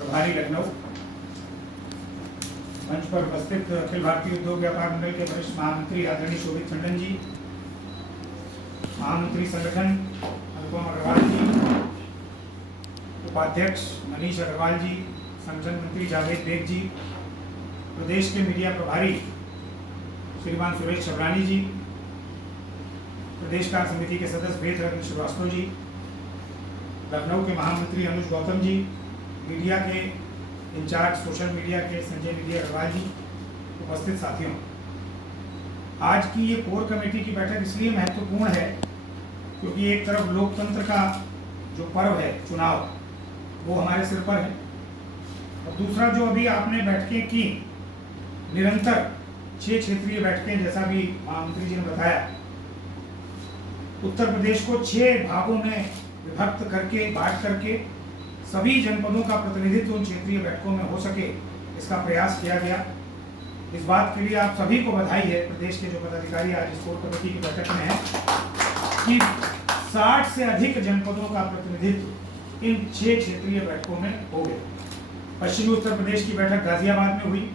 प्रभारी लखनऊ मंच पर उपस्थित अखिल भारतीय उद्योग व्यापार मंडल के वरिष्ठ महामंत्री आदरणीय शोभित टंडन जी, महामंत्री संगठन अनुपम अग्रवाल जी, उपाध्यक्ष मनीष अग्रवाल जी, संगठन मंत्री जावेद बेग जी, प्रदेश के मीडिया प्रभारी श्रीमान सुरेश छबरानी जी, प्रदेश कार्य समिति के सदस्य वेद रत्न श्रीवास्तव जी, लखनऊ के महामंत्री अनुज गौतम जी, मीडिया के इंचार्ज सोशल मीडिया के संजय निधि अग्रवाल जी, उपस्थित साथियों, आज की ये कोर कमेटी की बैठक इसलिए महत्वपूर्ण है क्योंकि एक तरफ लोकतंत्र का जो पर्व है चुनाव वो हमारे सिर पर है, और दूसरा जो अभी आपने बैठकें की निरंतर 6 क्षेत्रीय बैठकें, जैसा भी महामंत्री जी ने बताया, उत्तर प्रदेश को 6 भागों में विभक्त करके बांट करके सभी जनपदों का प्रतिनिधित्व उन क्षेत्रीय बैठकों में हो सके, इसका प्रयास किया गया। इस बात के लिए आप सभी को बधाई है, प्रदेश के जो पदाधिकारी आज इस कोर कमेटी की बैठक में हैं, कि 60 से अधिक जनपदों का प्रतिनिधित्व इन 6 क्षेत्रीय बैठकों में हो गया। पश्चिमी उत्तर प्रदेश की बैठक गाजियाबाद में हुई,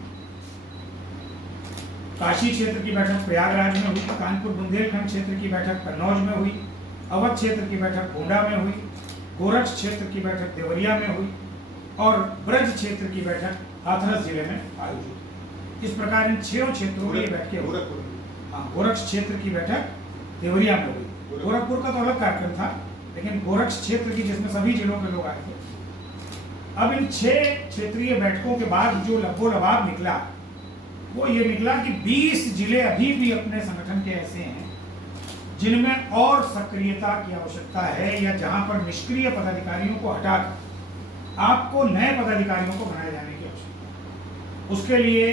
काशी क्षेत्र की बैठक प्रयागराज में हुई, कानपुर बुंदेलखंड क्षेत्र की बैठक कन्नौज में हुई, अवध क्षेत्र की बैठक गोंडा में हुई, गोरक्ष क्षेत्र की बैठक देवरिया में हुई और ब्रज क्षेत्र की बैठक हाथरस जिले में आयोजित। इस प्रकार इन 6 क्षेत्रों में बैठकें हुई। गोरक्ष क्षेत्र की बैठक देवरिया में हुई। गोरखपुर का तो अलग कार्यक्रम था, लेकिन गोरक्ष क्षेत्र की जिसमें सभी जिलों के लोग आए थे। अब इन 6 क्षेत्रीय बैठकों के बाद जो लबोलबाब निकला वो ये निकला कि 20 जिले अभी भी अपने संगठन के ऐसे हैं जिनमें और सक्रियता की आवश्यकता है, या जहां पर निष्क्रिय पदाधिकारियों को हटाकर आपको नए पदाधिकारियों को बनाए जाने की आवश्यकता है। उसके लिए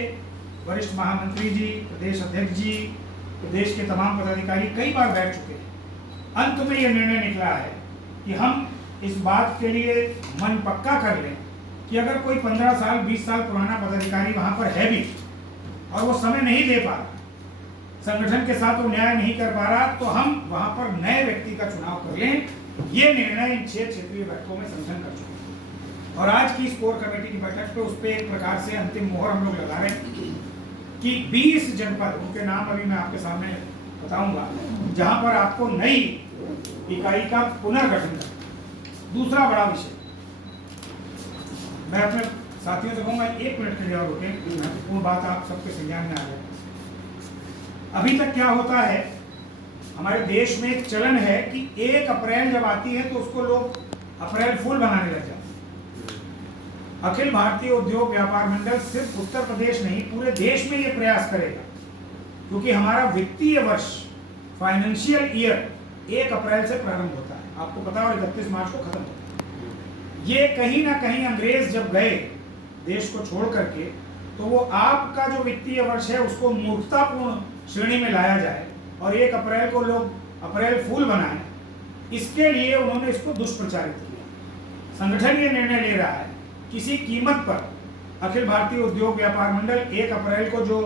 वरिष्ठ महामंत्री जी, प्रदेश अध्यक्ष जी, प्रदेश के तमाम पदाधिकारी कई बार बैठ चुके हैं। अंत में यह निर्णय निकला है कि हम इस बात के लिए मन पक्का कर लें कि अगर कोई 15 साल 20 साल पुराना पदाधिकारी वहां पर है भी और वो समय नहीं दे पा रहा, संगठन के साथ वो न्याय नहीं कर पा रहा, तो हम वहां पर नए व्यक्ति का चुनाव कर लें। ये निर्णय इन 6 क्षेत्रीय बैठकों में संगठन कर चुके हैं, और आज की इस कोर कमेटी की बैठक पे उस पर एक प्रकार से अंतिम मोहर हम लोग लगा रहे हैं कि 20 जनपद, उनके नाम अभी मैं आपके सामने बताऊंगा, जहां पर आपको नई इकाई का पुनर्गठन करना। दूसरा बड़ा विषय, मैं अपने साथियों से कहूंगा 1 मिनट के लिए और रुकें, महत्वपूर्ण बात आप सबके संज्ञान में आ जाए। अभी तक क्या होता है, हमारे देश में एक चलन है कि 1 अप्रैल जब आती है तो उसको लोग अप्रैल फूल बनाने लग जाते हैं। अखिल भारतीय उद्योग व्यापार मंडल सिर्फ उत्तर प्रदेश नहीं, पूरे देश में ये प्रयास करेगा, क्योंकि हमारा वित्तीय वर्ष फाइनेंशियल ईयर 1 अप्रैल से प्रारंभ होता है, आपको पता है, और 31 मार्च को खत्म होता है। ये कहीं ना कहीं अंग्रेज जब गए देश को छोड़ करके, तो वो आपका जो वित्तीय वर्ष है उसको मूर्खतापूर्ण श्रेणी में लाया जाए और 1 अप्रैल को लोग अप्रैल फूल बनाएं, इसके लिए उन्होंने इसको दुष्प्रचारित किया। संगठन ये निर्णय ले रहा है किसी कीमत पर अखिल भारतीय उद्योग व्यापार मंडल 1 अप्रैल को जो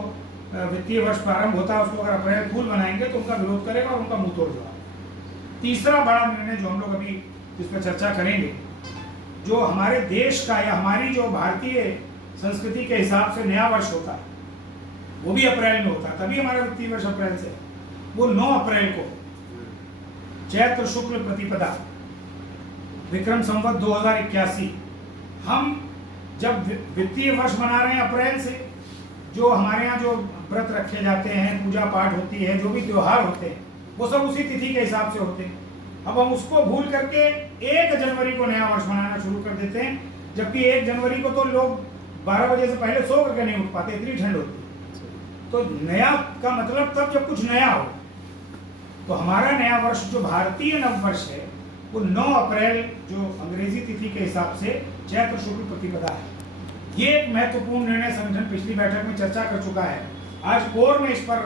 वित्तीय वर्ष प्रारंभ होता है उसको अगर अप्रैल फूल बनाएंगे तो उनका विरोध करेगा और उनका मुंह तोड़ जवाब। तीसरा बड़ा निर्णय जो हम लोग अभी इस पर चर्चा करेंगे, जो हमारे देश का या हमारी जो भारतीय संस्कृति के हिसाब से नया वर्ष होता है वो भी अप्रैल में होता है, तभी हमारा वित्तीय वर्ष अप्रैल से, वो 9 अप्रैल को चैत्र शुक्ल प्रतिपदा विक्रम संवत 2081, हम जब वित्तीय वर्ष मना रहे हैं अप्रैल से, जो हमारे यहाँ जो व्रत रखे जाते हैं, पूजा पाठ होती है, जो भी त्योहार होते हैं, वो सब उसी तिथि के हिसाब से होते हैं। अब हम उसको भूल करके 1 जनवरी को नया वर्ष मनाना शुरू कर देते हैं, जबकि 1 जनवरी को तो लोग 12 बजे से पहले सो करके नहीं उठ पाते, इतनी ठंड होती है। तो नया का मतलब तब जब कुछ नया हो। तो हमारा नया वर्ष जो भारतीय नव वर्ष है वो 9 अप्रैल जो अंग्रेजी तिथि के हिसाब से चैत्र शुक्ल प्रतिपदा है। ये एक महत्वपूर्ण निर्णय संगठन पिछली बैठक में चर्चा कर चुका है। आज कोर में इस पर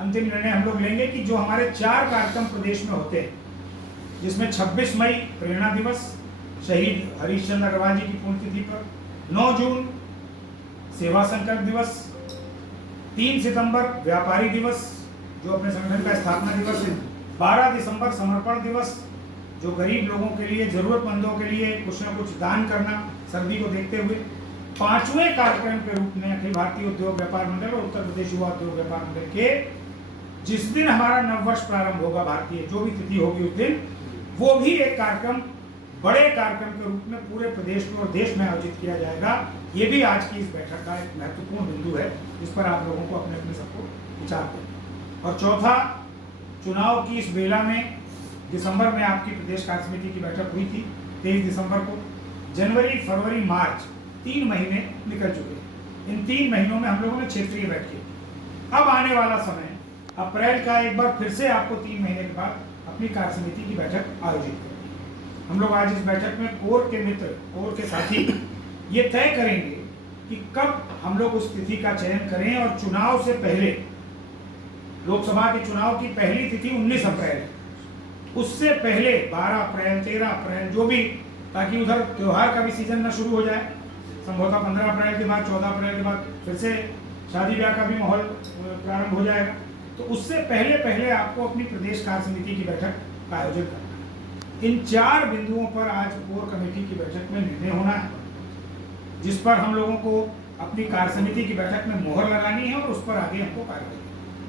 अंतिम निर्णय हम लोग लेंगे कि जो हमारे 4 कार्यक्रम प्रदेश में होते हैं, जिसमें 26 मई प्रेरणा दिवस शहीद हरीश चंद्र अग्रवाल जी की पुण्यतिथि पर, 9 जून सेवा संकल्प दिवस, 3 सितंबर व्यापारी दिवस जो अपने संगठन का स्थापना दिवस है, 12 दिसंबर समर्पण दिवस जो गरीब लोगों के लिए, जरूरतमंदों के लिए कुछ न कुछ दान करना, सर्दी को देखते हुए 5वें कार्यक्रम के रूप में अखिल भारतीय उद्योग व्यापार मंडल और उत्तर प्रदेश युवा उद्योग व्यापार मंडल के जिस दिन हमारा नववर्ष प्रारंभ होगा भारतीय जो भी तिथि होगी उस दिन वो भी एक कार्यक्रम बड़े कार्यक्रम के रूप में पूरे प्रदेश में और देश में आयोजित किया जाएगा। ये भी आज की इस बैठक का एक महत्वपूर्ण बिंदु है जिस पर आप लोगों को अपने अपने सबको विचार करना। और चौथा, चुनाव की इस बेला में दिसंबर में आपकी प्रदेश कार्य समिति की बैठक हुई थी 23 दिसंबर को। जनवरी, फरवरी, मार्च 3 महीने निकल चुके हैं। इन 3 महीनों में हम लोगों ने क्षेत्रीय बैठकें। अब आने वाला समय अप्रैल का एक बार फिर से आपको 3 महीने के बाद अपनी कार्य समिति की बैठक आयोजित करेंगे। हम लोग आज इस बैठक में कोर के मित्र, कोर के साथी ये तय करेंगे कि कब हम लोग उस तिथि का चयन करें और चुनाव से पहले, लोकसभा के चुनाव की पहली तिथि 19 अप्रैल है, उससे पहले 12 अप्रैल, 13 अप्रैल जो भी, ताकि उधर त्योहार का भी सीजन न शुरू हो जाए। संभवतः 15 अप्रैल के बाद, 14 अप्रैल के बाद फिर से शादी ब्याह का भी माहौल प्रारंभ हो जाएगा। तो उससे पहले पहले आपको अपनी प्रदेश कार्य समिति की बैठक का आयोजन करना है। इन 4 बिंदुओं पर आज कोर कमेटी की बैठक में निर्णय होना है, जिस पर हम लोगों को अपनी कार्य समिति की बैठक में मोहर लगानी है और उस पर आगे हमको कार्य करना है।